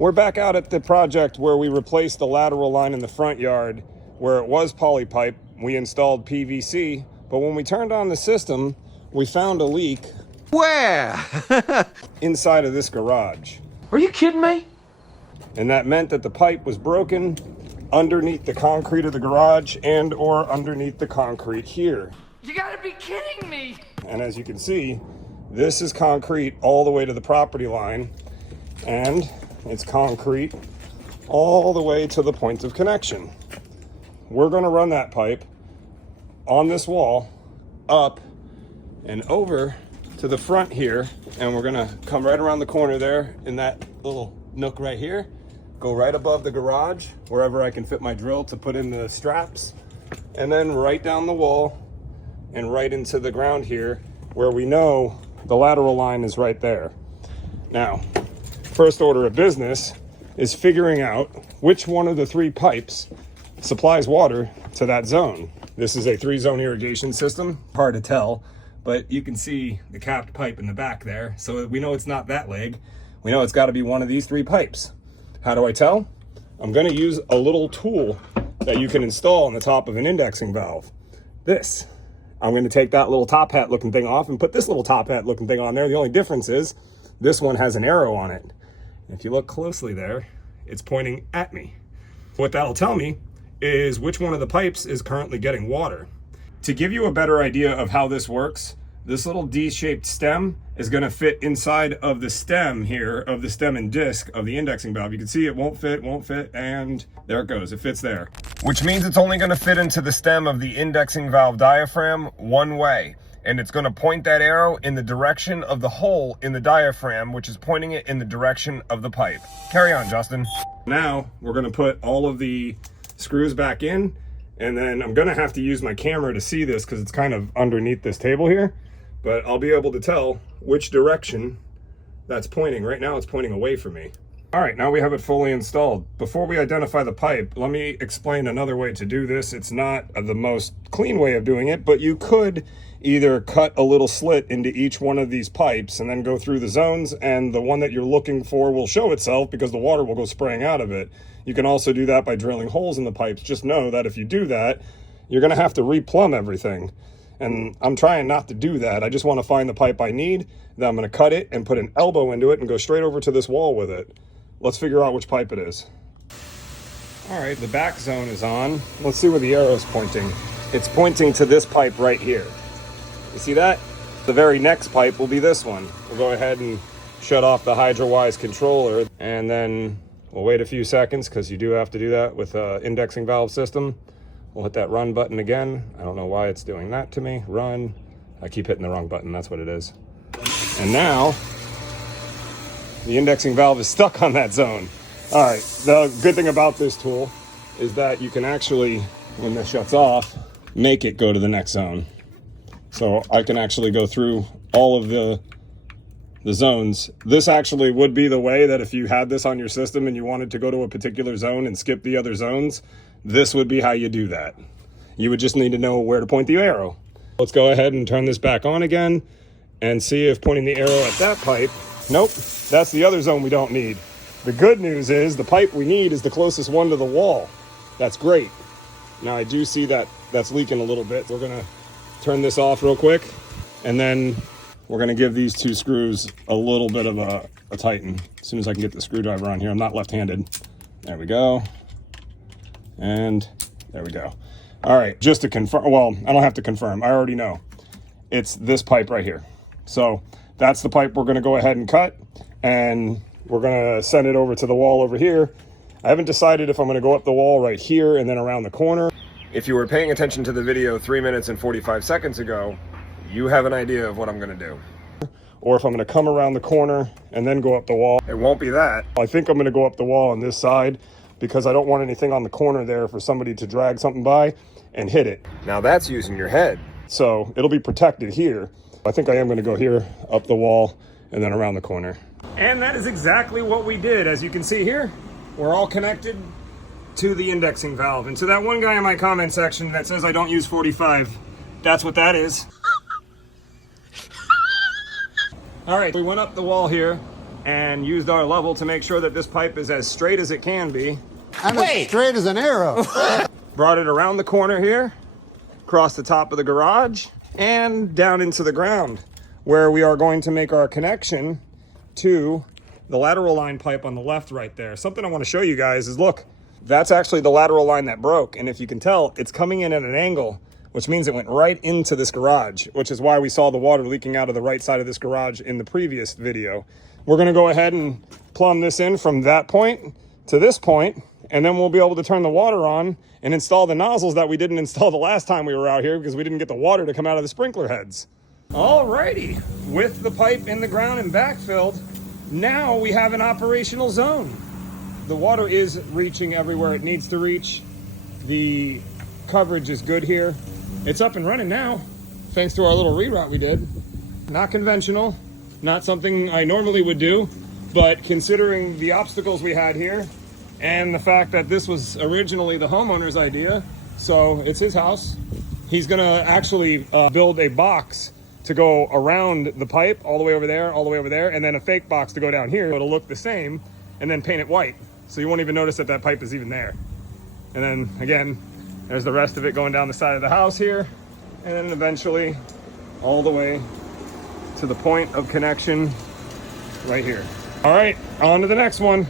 We're back out at the project where we replaced the lateral line in the front yard where it was poly pipe. We installed PVC, but when we turned on the system, we found a leak. Where? Inside of this garage. Are you kidding me? And that meant that the pipe was broken underneath the concrete of the garage and or underneath the concrete here. You gotta be kidding me! And as you can see, this is concrete all the way to the property line, and it's concrete all the way to the point of connection. We're going to run that pipe on this wall up and over to the front here, and we're going to come right around the corner there in that little nook right here, go right above the garage wherever I can fit my drill to put in the straps, and then right down the wall and right into the ground here where we know the lateral line is right there. Now, first order of business is figuring out which one of the three pipes supplies water to that zone. This is a 3-zone irrigation system. Hard to tell, but you can see the capped pipe in the back there. So we know it's not that leg. We know it's got to be one of these 3 pipes. How do I tell? I'm going to use a little tool that you can install on the top of an indexing valve. This. I'm going to take that little top hat looking thing off and put this little top hat looking thing on there. The only difference is this one has an arrow on it. If you look closely there, it's pointing at me. What that'll tell me is which one of the pipes is currently getting water. To give you a better idea of how this works, this little D-shaped stem is going to fit inside of the stem here, of the stem and disc of the indexing valve. You can see it won't fit, and there it goes, it fits there. Which means it's only going to fit into the stem of the indexing valve diaphragm one way. And it's going to point that arrow in the direction of the hole in the diaphragm, which is pointing it in the direction of the pipe. Carry on, Justin. Now, we're going to put all of the screws back in, and then I'm going to have to use my camera to see this because it's kind of underneath this table here, but I'll be able to tell which direction that's pointing. Right now, it's pointing away from me. All right, now we have it fully installed. Before we identify the pipe, let me explain another way to do this. It's not the most clean way of doing it, but you could either cut a little slit into each one of these pipes and then go through the zones, and the one that you're looking for will show itself because the water will go spraying out of it. You can also do that by drilling holes in the pipes. Just know that if you do that, you're gonna have to replumb everything. And I'm trying not to do that. I just wanna find the pipe I need, then I'm gonna cut it and put an elbow into it and go straight over to this wall with it. Let's figure out which pipe it is. All right, the back zone is on. Let's see where the arrow's pointing. It's pointing to this pipe right here. You see that? The very next pipe will be this one. We'll go ahead and shut off the HydroWise controller, and then we'll wait a few seconds because you do have to do that with an indexing valve system. We'll hit that run button again. I don't know why it's doing that to me. Run. I keep hitting the wrong button. That's what it is. And now the indexing valve is stuck on that zone. All right, the good thing about this tool is that you can actually, when this shuts off, make it go to the next zone. So I can actually go through all of the zones. This actually would be the way that if you had this on your system and you wanted to go to a particular zone and skip the other zones, this would be how you do that. You would just need to know where to point the arrow. Let's go ahead and turn this back on again and see if pointing the arrow at that pipe. Nope, that's the other zone we don't need. The good news is the pipe we need is the closest one to the wall. That's great. Now I do see that that's leaking a little bit. We're gonna turn this off real quick, and then we're gonna give these 2 screws a little bit of a tighten. As soon as I can get the screwdriver on here, I'm not left-handed. There we go. And there we go. All right, just to confirm, well, I don't have to confirm, I already know. It's this pipe right here. So that's the pipe we're gonna go ahead and cut, and we're gonna send it over to the wall over here. I haven't decided if I'm gonna go up the wall right here and then around the corner. If you were paying attention to the video 3 minutes and 45 seconds ago, you have an idea of what I'm gonna do. Or if I'm gonna come around the corner and then go up the wall. It won't be that. I think I'm gonna go up the wall on this side because I don't want anything on the corner there for somebody to drag something by and hit it. Now that's using your head. So it'll be protected here. I think I am gonna go here, up the wall, and then around the corner. And that is exactly what we did. As you can see here, we're all connected to the indexing valve. And to that one guy in my comment section that says I don't use 45, that's what that is. All right, we went up the wall here and used our level to make sure that this pipe is as straight as it can be. I'm as straight as an arrow. Brought it around the corner here, across the top of the garage, and down into the ground, where we are going to make our connection to the lateral line pipe on the left right there. Something I want to show you guys is, look, that's actually the lateral line that broke. And if you can tell, it's coming in at an angle, which means it went right into this garage, which is why we saw the water leaking out of the right side of this garage in the previous video. We're gonna go ahead and plumb this in from that point to this point, and then we'll be able to turn the water on and install the nozzles that we didn't install the last time we were out here because we didn't get the water to come out of the sprinkler heads. Alrighty, with the pipe in the ground and backfilled, now we have an operational zone. The water is reaching everywhere it needs to reach. The coverage is good here. It's up and running now, thanks to our little reroute we did. Not conventional, not something I normally would do, but considering the obstacles we had here and the fact that this was originally the homeowner's idea, so it's his house, he's gonna actually build a box to go around the pipe all the way over there, and then a fake box to go down here. It'll look the same, and then paint it white. So you won't even notice that that pipe is even there. And then again, there's the rest of it going down the side of the house here, and then eventually all the way to the point of connection right here. All right, on to the next one.